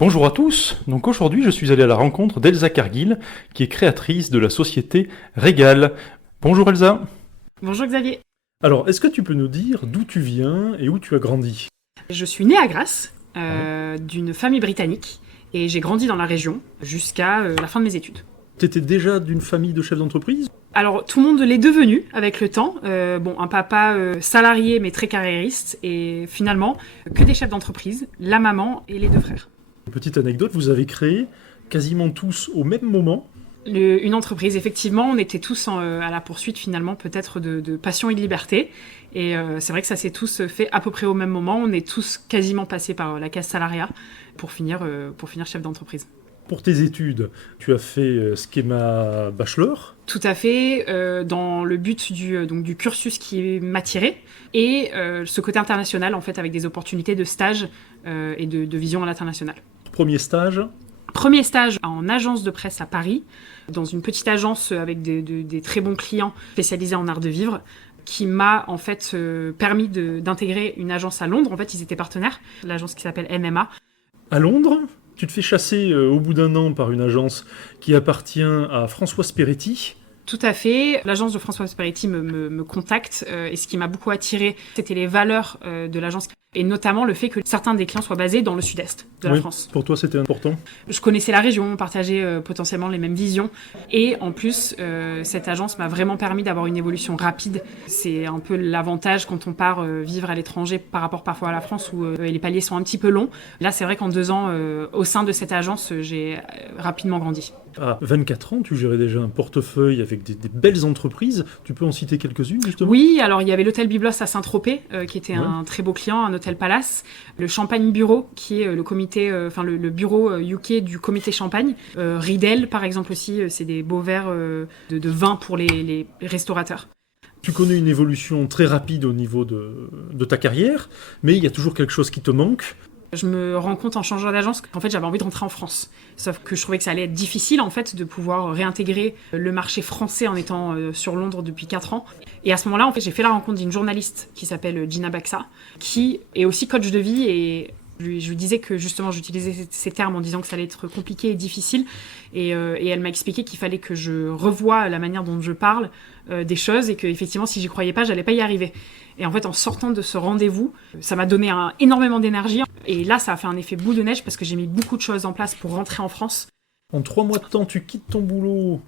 Bonjour à tous, donc aujourd'hui je suis allé à la rencontre d'Elsa Cargill, qui est créatrice de la société Régal. Bonjour Elsa. Bonjour Xavier. Alors, est-ce que tu peux nous dire d'où tu viens et où tu as grandi? Je suis née à Grasse, Ouais. d'une famille britannique, et j'ai grandi dans la région jusqu'à la fin de mes études. T'étais déjà d'une famille de chefs d'entreprise? Alors tout le monde l'est devenu avec le temps. Un papa salarié mais très carriériste, et finalement que des chefs d'entreprise, la maman et les deux frères. Petite anecdote, vous avez créé quasiment tous au même moment. Une entreprise, effectivement, on était tous à la poursuite finalement peut-être de passion et de liberté. Et c'est vrai que ça s'est tous fait à peu près au même moment. On est tous quasiment passés par la case salariat pour finir chef d'entreprise. Pour tes études, tu as fait schéma bachelor. Tout à fait, dans le but du cursus qui m'attirait et ce côté international en fait avec des opportunités de stage et de vision à l'international. Premier stage. Premier stage en agence de presse à Paris, dans une petite agence avec des très bons clients spécialisés en art de vivre, qui m'a en fait permis d'intégrer une agence à Londres. En fait, ils étaient partenaires, l'agence qui s'appelle MMA. À Londres, tu te fais chasser au bout d'un an par une agence qui appartient à François Peretti. Tout à fait. L'agence de François Peretti me contacte et ce qui m'a beaucoup attiré, c'était les valeurs de l'agence et notamment le fait que certains des clients soient basés dans le sud-est de la Oui, France. pour toi c'était important. Je connaissais la région, on partageait potentiellement les mêmes visions et en plus, cette agence m'a vraiment permis d'avoir une évolution rapide. C'est un peu l'avantage quand on part vivre à l'étranger par rapport parfois à la France où les paliers sont un petit peu longs. Là, c'est vrai qu'en 2 ans, au sein de cette agence, j'ai rapidement grandi. À 24 ans, tu gérais déjà un portefeuille avec des belles entreprises. Tu peux en citer quelques-unes, justement? Oui, alors il y avait l'hôtel Byblos à Saint-Tropez, qui était Ouais. un très beau client, un hôtel Palace. Le Champagne Bureau, qui est le bureau UK du comité Champagne. Riedel, par exemple aussi, c'est des beaux verres de vin pour les restaurateurs. Tu connais une évolution très rapide au niveau de ta carrière, mais il y a toujours quelque chose qui te manque. Je me rends compte en changeant d'agence qu'en fait j'avais envie de rentrer en France. Sauf que je trouvais que ça allait être difficile en fait de pouvoir réintégrer le marché français en étant sur Londres depuis 4 ans. Et à ce moment-là, en fait, j'ai fait la rencontre d'une journaliste qui s'appelle Gina Baxa, qui est aussi coach de vie et je lui disais que justement j'utilisais ces termes en disant que ça allait être compliqué et difficile et elle m'a expliqué qu'il fallait que je revoie la manière dont je parle des choses et que effectivement si j'y croyais pas j'allais pas y arriver. Et en fait en sortant de ce rendez-vous ça m'a donné énormément d'énergie et là ça a fait un effet boule de neige parce que j'ai mis beaucoup de choses en place pour rentrer en France. En 3 mois de temps, tu quittes ton boulot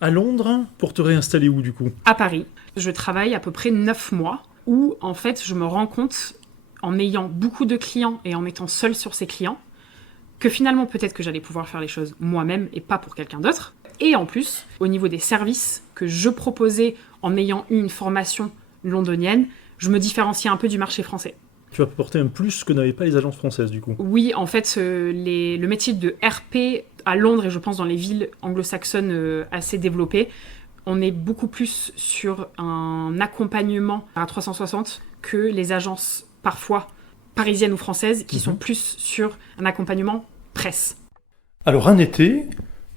à Londres pour te réinstaller où, du coup? À Paris, je travaille à peu près 9 mois où en fait je me rends compte en ayant beaucoup de clients et en étant seule sur ces clients, que finalement peut-être que j'allais pouvoir faire les choses moi-même et pas pour quelqu'un d'autre. Et en plus, au niveau des services que je proposais en ayant eu une formation londonienne, je me différenciais un peu du marché français. Tu as apporté un plus que n'avaient pas les agences françaises, du coup. Oui, en fait, le métier de RP à Londres et je pense dans les villes anglo-saxonnes assez développées, on est beaucoup plus sur un accompagnement à 360 que les agences parfois parisiennes ou françaises qui sont plus sur un accompagnement presse. Alors, un été,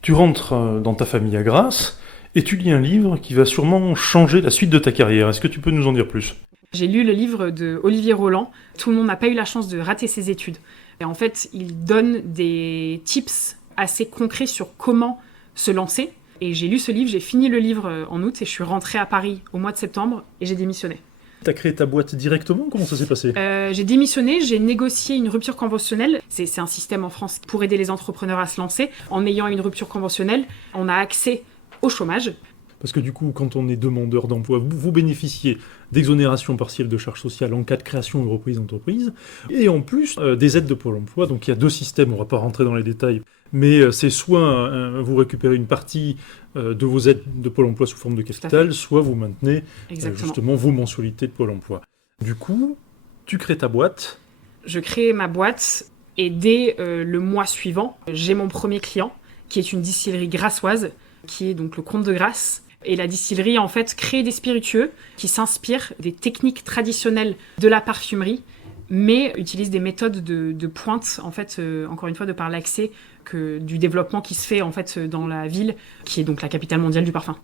tu rentres dans ta famille à Grasse et tu lis un livre qui va sûrement changer la suite de ta carrière. Est-ce que tu peux nous en dire plus? J'ai lu le livre de Olivier Roland. Tout le monde n'a pas eu la chance de rater ses études. Et en fait, il donne des tips assez concrets sur comment se lancer. Et j'ai lu ce livre, j'ai fini le livre en août et je suis rentrée à Paris au mois de septembre et j'ai démissionné. Tu as créé ta boîte directement? Comment ça s'est passé? J'ai démissionné, j'ai négocié une rupture conventionnelle. C'est un système en France pour aider les entrepreneurs à se lancer. En ayant une rupture conventionnelle, on a accès au chômage. Parce que du coup, quand on est demandeur d'emploi, vous bénéficiez d'exonération partielle de charges sociales en cas de création de reprise d'entreprise, et en plus des aides de Pôle emploi. Donc il y a 2 systèmes, on ne va pas rentrer dans les détails, mais c'est soit vous récupérez une partie de vos aides de Pôle emploi sous forme de capital, soit vous maintenez justement vos mensualités de Pôle emploi. Du coup, tu crées ta boîte. Je crée ma boîte et dès le mois suivant, j'ai mon premier client, qui est une distillerie grassoise, qui est donc le Comte de Grasse. Et la distillerie, en fait, crée des spiritueux qui s'inspirent des techniques traditionnelles de la parfumerie, mais utilise des méthodes de pointe, en fait, encore une fois, de par l'accès du développement qui se fait, en fait, dans la ville, qui est donc la capitale mondiale du parfum.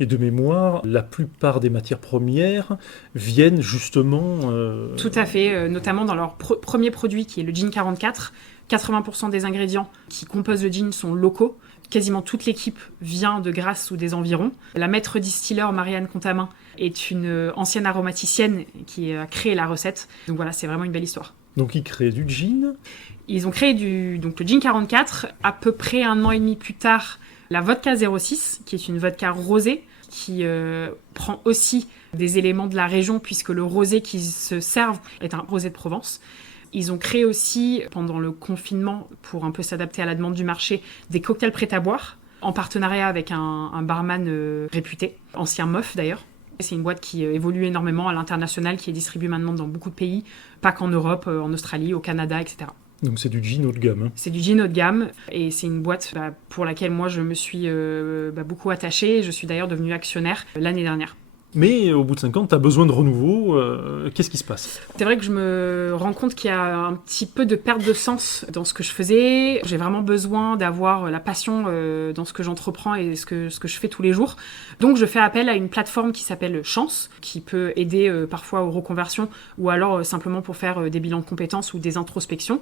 Et de mémoire, la plupart des matières premières viennent justement... Tout à fait, notamment dans leur premier produit, qui est le Gin 44, 80% des ingrédients qui composent le gin sont locaux. Quasiment toute l'équipe vient de Grasse ou des environs. La maître distilleur Marianne Contamin est une ancienne aromaticienne qui a créé la recette. Donc voilà, c'est vraiment une belle histoire. Donc ils créent du gin. Ils ont créé donc le gin 44. À peu près 1 an et demi plus tard, la vodka 06, qui est une vodka rosée, qui prend aussi des éléments de la région, puisque le rosé qu'ils se servent est un rosé de Provence. Ils ont créé aussi, pendant le confinement, pour un peu s'adapter à la demande du marché, des cocktails prêts à boire, en partenariat avec un barman réputé, ancien MOF d'ailleurs. C'est une boîte qui évolue énormément à l'international, qui est distribuée maintenant dans beaucoup de pays, pas qu'en Europe, en Australie, au Canada, etc. Donc c'est du gin haut de gamme. Hein. C'est du gin haut de gamme, et c'est une boîte pour laquelle moi je me suis beaucoup attachée. Je suis d'ailleurs devenue actionnaire l'année dernière. Mais au bout de 5 ans, tu as besoin de renouveau. Qu'est-ce qui se passe ? C'est vrai que je me rends compte qu'il y a un petit peu de perte de sens dans ce que je faisais. J'ai vraiment besoin d'avoir la passion dans ce que j'entreprends et ce que je fais tous les jours. Donc je fais appel à une plateforme qui s'appelle Chance, qui peut aider parfois aux reconversions ou alors simplement pour faire des bilans de compétences ou des introspections.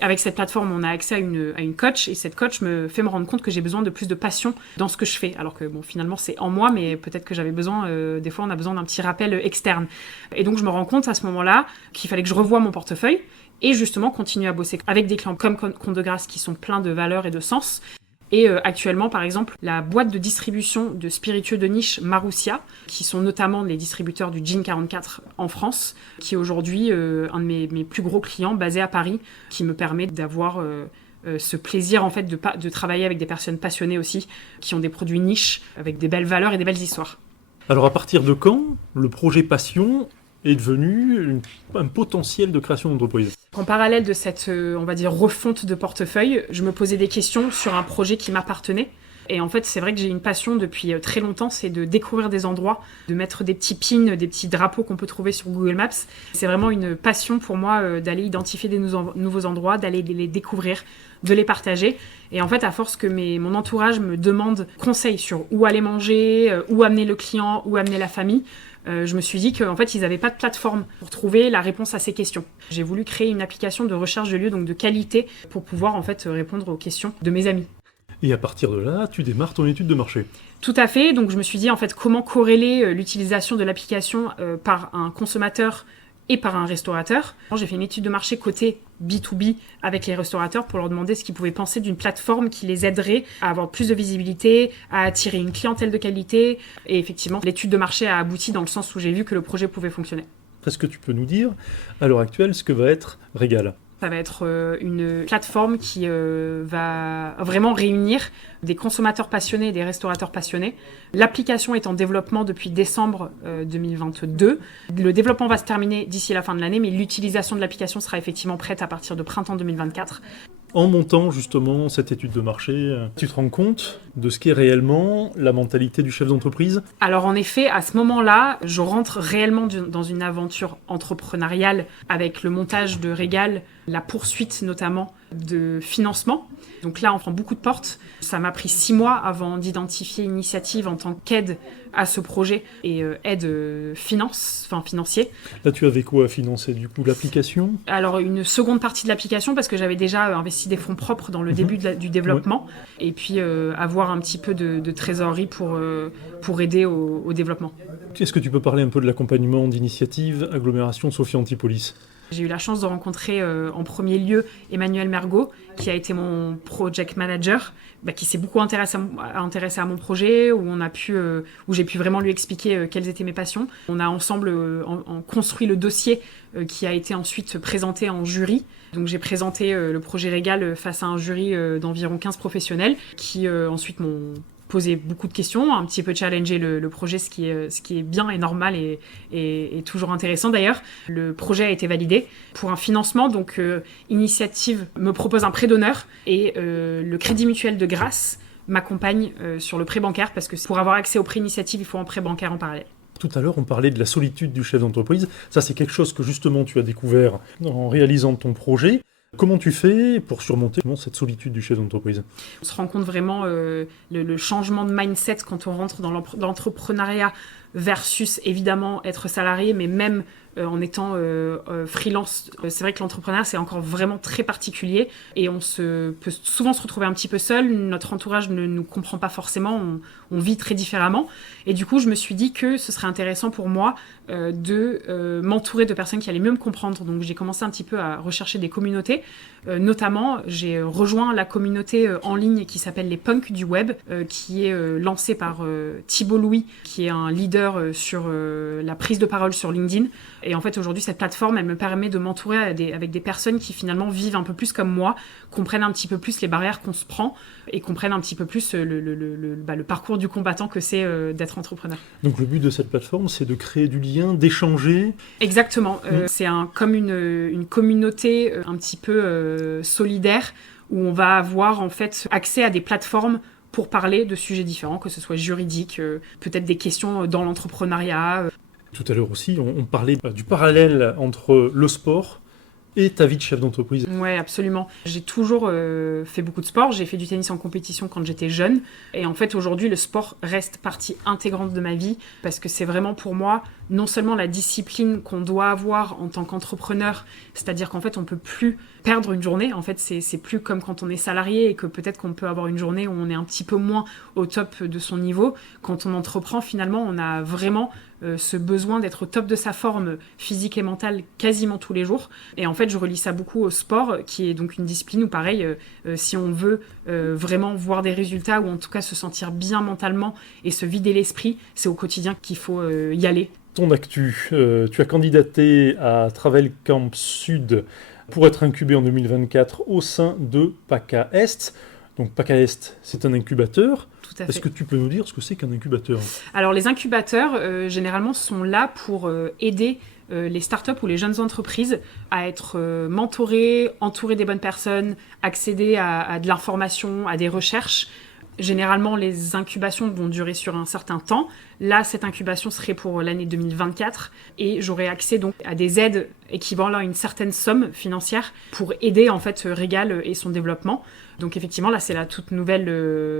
Avec cette plateforme, on a accès à une coach, et cette coach me fait me rendre compte que j'ai besoin de plus de passion dans ce que je fais. Alors que bon, finalement, c'est en moi, mais peut-être que j'avais besoin, des fois, on a besoin d'un petit rappel externe. Et donc, je me rends compte à ce moment-là qu'il fallait que je revoie mon portefeuille et justement continuer à bosser avec des clients comme Comte de Grasse qui sont pleins de valeurs et de sens. Et actuellement, par exemple, la boîte de distribution de spiritueux de niche Marussia, qui sont notamment les distributeurs du Gin 44 en France, qui est aujourd'hui un de mes plus gros clients basé à Paris, qui me permet d'avoir ce plaisir en fait de travailler avec des personnes passionnées aussi, qui ont des produits niches avec des belles valeurs et des belles histoires. Alors à partir de quand le projet Passion est devenu un potentiel de création d'entreprise ? En parallèle de cette, on va dire, refonte de portefeuille, je me posais des questions sur un projet qui m'appartenait. Et en fait, c'est vrai que j'ai une passion depuis très longtemps, c'est de découvrir des endroits, de mettre des petits pins, des petits drapeaux qu'on peut trouver sur Google Maps. C'est vraiment une passion pour moi d'aller identifier des nouveaux endroits, d'aller les découvrir, de les partager. Et en fait, à force que mon entourage me demande conseils sur où aller manger, où amener le client, où amener la famille, je me suis dit qu'en fait, ils n'avaient pas de plateforme pour trouver la réponse à ces questions. J'ai voulu créer une application de recherche de lieux, donc de qualité, pour pouvoir en fait répondre aux questions de mes amis. Et à partir de là, tu démarres ton étude de marché. Tout à fait. Donc je me suis dit en fait comment corréler l'utilisation de l'application par un consommateur et par un restaurateur. J'ai fait une étude de marché côté B2B avec les restaurateurs pour leur demander ce qu'ils pouvaient penser d'une plateforme qui les aiderait à avoir plus de visibilité, à attirer une clientèle de qualité. Et effectivement, l'étude de marché a abouti dans le sens où j'ai vu que le projet pouvait fonctionner. Est-ce que tu peux nous dire, à l'heure actuelle, ce que va être Régal ? Ça va être une plateforme qui va vraiment réunir des consommateurs passionnés et des restaurateurs passionnés. L'application est en développement depuis décembre 2022. Le développement va se terminer d'ici la fin de l'année, mais l'utilisation de l'application sera effectivement prête à partir de printemps 2024. En montant justement cette étude de marché, tu te rends compte de ce qu'est réellement la mentalité du chef d'entreprise ? Alors en effet, à ce moment-là, je rentre réellement dans une aventure entrepreneuriale avec le montage de Régal, la poursuite notamment de financement. Donc là, on prend beaucoup de portes. Ça m'a pris 6 mois avant d'identifier Initiative en tant qu'aide à ce projet et aide financier. Là, tu avais quoi à financer du coup ? L'application ? Alors une seconde partie de l'application parce que j'avais déjà investi des fonds propres dans le début du développement et puis avoir un petit peu de trésorerie pour aider au développement. Est-ce que tu peux parler un peu de l'accompagnement d'Initiative Agglomération Sophie Antipolis ? J'ai eu la chance de rencontrer en premier lieu Emmanuel Mergot, qui a été mon project manager, qui s'est beaucoup intéressé à mon projet, où j'ai pu vraiment lui expliquer quelles étaient mes passions. On a ensemble construit le dossier qui a été ensuite présenté en jury. Donc j'ai présenté le projet Régal face à un jury d'environ 15 professionnels qui ensuite m'ont posé beaucoup de questions, un petit peu challenger le projet, ce qui est bien et normal et toujours intéressant d'ailleurs. Le projet a été validé pour un financement, donc Initiative me propose un prêt d'honneur et le Crédit Mutuel de Grasse m'accompagne sur le prêt bancaire parce que pour avoir accès au prêt Initiative, il faut un prêt bancaire en parallèle. Tout à l'heure, on parlait de la solitude du chef d'entreprise. Ça, c'est quelque chose que justement tu as découvert en réalisant ton projet. Comment tu fais pour surmonter cette solitude du chef d'entreprise ? On se rend compte vraiment le changement de mindset quand on rentre dans l'entrepreneuriat versus évidemment être salarié, mais même en étant freelance. C'est vrai que l'entrepreneuriat, c'est encore vraiment très particulier et on peut souvent se retrouver un petit peu seul. Notre entourage ne nous comprend pas forcément, on vit très différemment. Et du coup, je me suis dit que ce serait intéressant pour moi de m'entourer de personnes qui allaient mieux me comprendre. Donc j'ai commencé un petit peu à rechercher des communautés. Notamment, j'ai rejoint la communauté en ligne qui s'appelle les punks du web, qui est lancée par Thibault Louis, qui est un leader sur la prise de parole sur LinkedIn. Et en fait, aujourd'hui, cette plateforme, elle me permet de m'entourer avec des personnes qui finalement vivent un peu plus comme moi, comprennent un petit peu plus les barrières qu'on se prend et comprennent un petit peu plus le parcours du combattant que c'est d'être entrepreneur. Donc le but de cette plateforme, c'est de créer du lien, d'échanger. Exactement. C'est comme une communauté un petit peu solidaire où on va avoir en fait accès à des plateformes pour parler de sujets différents, que ce soit juridique, peut-être des questions dans l'entrepreneuriat. Tout à l'heure aussi, on parlait du parallèle entre le sport et ta vie de chef d'entreprise. Ouais, absolument. J'ai toujours fait beaucoup de sport. J'ai fait du tennis en compétition quand j'étais jeune. Et en fait, aujourd'hui, le sport reste partie intégrante de ma vie parce que c'est vraiment pour moi non seulement la discipline qu'on doit avoir en tant qu'entrepreneur, c'est-à-dire qu'en fait, on peut plus perdre une journée. En fait, c'est plus comme quand on est salarié et que peut-être qu'on peut avoir une journée où on est un petit peu moins au top de son niveau. Quand on entreprend, finalement, on a vraiment ce besoin d'être au top de sa forme physique et mentale quasiment tous les jours. Et en fait, je relie ça beaucoup au sport, qui est donc une discipline où, pareil, si on veut vraiment voir des résultats ou en tout cas se sentir bien mentalement et se vider l'esprit, c'est au quotidien qu'il faut y aller. Ton actu, tu as candidaté à Travel Camp Sud pour être incubé en 2024 au sein de PACA Est. Donc PACA Est, c'est un incubateur. Tout à fait. Est-ce que tu peux nous dire ce que c'est qu'un incubateur ? Alors les incubateurs, généralement, sont là pour aider les startups ou les jeunes entreprises à être mentorées, entourées des bonnes personnes, accéder à de l'information, à des recherches. Généralement, les incubations vont durer sur un certain temps. Là, cette incubation serait pour l'année 2024 et j'aurai accès donc à des aides équivalent à une certaine somme financière pour aider en fait Régal et son développement. Donc effectivement, là, c'est la toute nouvelle,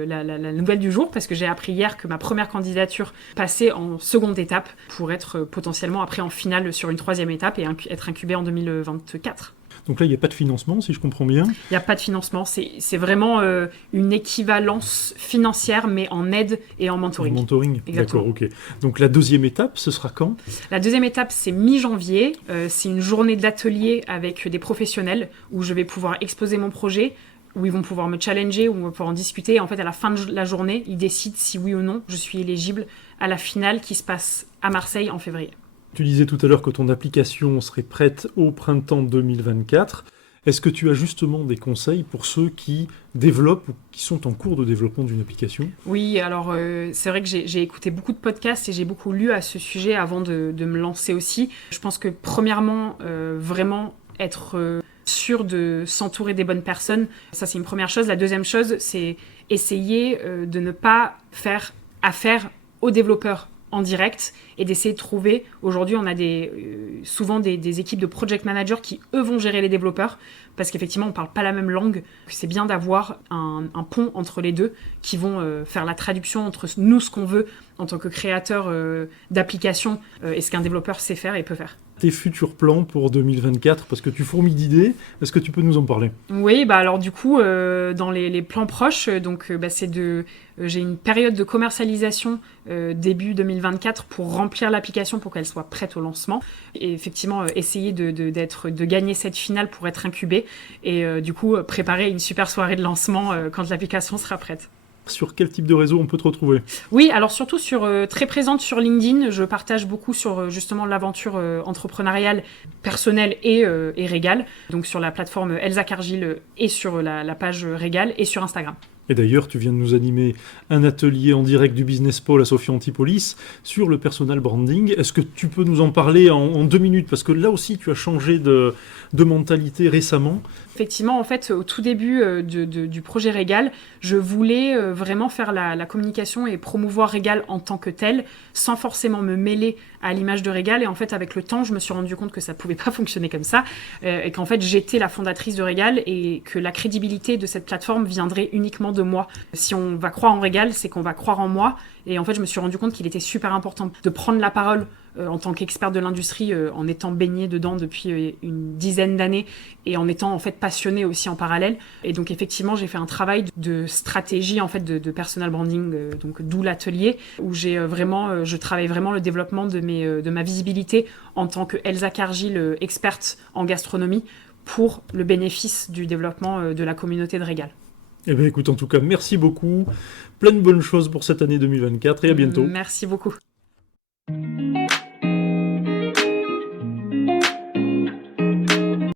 la nouvelle du jour parce que j'ai appris hier que ma première candidature passait en seconde étape pour être potentiellement après en finale sur une troisième étape et être incubée en 2024. Donc là, il n'y a pas de financement, si je comprends bien. Il n'y a pas de financement, c'est vraiment une équivalence financière, mais en aide et en mentoring. En mentoring, exactement. D'accord, ok. Donc la deuxième étape, ce sera quand ? La deuxième étape, c'est mi-janvier. C'est une journée d'atelier avec des professionnels où je vais pouvoir exposer mon projet, où ils vont pouvoir me challenger, où on va pouvoir en discuter. Et en fait, à la fin de la journée, ils décident si oui ou non je suis éligible à la finale qui se passe à Marseille en février. Tu disais tout à l'heure que ton application serait prête au printemps 2024. Est-ce que tu as justement des conseils pour ceux qui développent ou qui sont en cours de développement d'une application ? Oui, alors c'est vrai que j'ai écouté beaucoup de podcasts et j'ai beaucoup lu à ce sujet avant de me lancer aussi. Je pense que premièrement, vraiment être sûr de s'entourer des bonnes personnes, ça c'est une première chose. La deuxième chose, c'est essayer de ne pas faire affaire aux développeurs en direct et d'essayer de trouver, aujourd'hui on a souvent des équipes de project managers qui eux vont gérer les développeurs parce qu'effectivement on parle pas la même langue, c'est bien d'avoir un pont entre les deux qui vont faire la traduction entre nous ce qu'on veut en tant que créateur d'application et ce qu'un développeur sait faire et peut faire. Tes futurs plans pour 2024, parce que tu fourmilles d'idées, est-ce que tu peux nous en parler ? Oui, alors du coup, dans les plans proches, j'ai une période de commercialisation début 2024 pour remplir l'application pour qu'elle soit prête au lancement. Et effectivement, essayer de gagner cette finale pour être incubé et du coup, préparer une super soirée de lancement quand l'application sera prête. Sur quel type de réseau on peut te retrouver ? Oui, alors surtout très présente sur LinkedIn. Je partage beaucoup sur justement l'aventure entrepreneuriale, personnelle et Régal. Donc sur la plateforme Elsa Cargill et sur la page Régal et sur Instagram. Et d'ailleurs, tu viens de nous animer un atelier en direct du Business Pole à Sophia Antipolis sur le personal branding. Est-ce que tu peux nous en parler en 2 minutes ? Parce que là aussi, tu as changé de mentalité récemment. Effectivement, en fait, au tout début du projet Régal, je voulais vraiment faire la communication et promouvoir Régal en tant que tel, sans forcément me mêler à l'image de Régal. Et en fait, avec le temps, je me suis rendu compte que ça ne pouvait pas fonctionner comme ça, et qu'en fait, j'étais la fondatrice de Régal et que la crédibilité de cette plateforme viendrait uniquement de moi. Si on va croire en Régal, c'est qu'on va croire en moi. Et en fait, je me suis rendu compte qu'il était super important de prendre la parole en tant qu'expert de l'industrie, en étant baigné dedans depuis une dizaine d'années et en étant en fait passionné aussi en parallèle. Et donc effectivement, j'ai fait un travail de stratégie en fait de personal branding, donc d'où l'atelier où je travaille vraiment le développement de ma visibilité en tant que Elsa Cargil, experte en gastronomie, pour le bénéfice du développement de la communauté de Régal. Eh bien écoute, en tout cas, merci beaucoup. Plein de bonnes choses pour cette année 2024 et à bientôt. Merci beaucoup.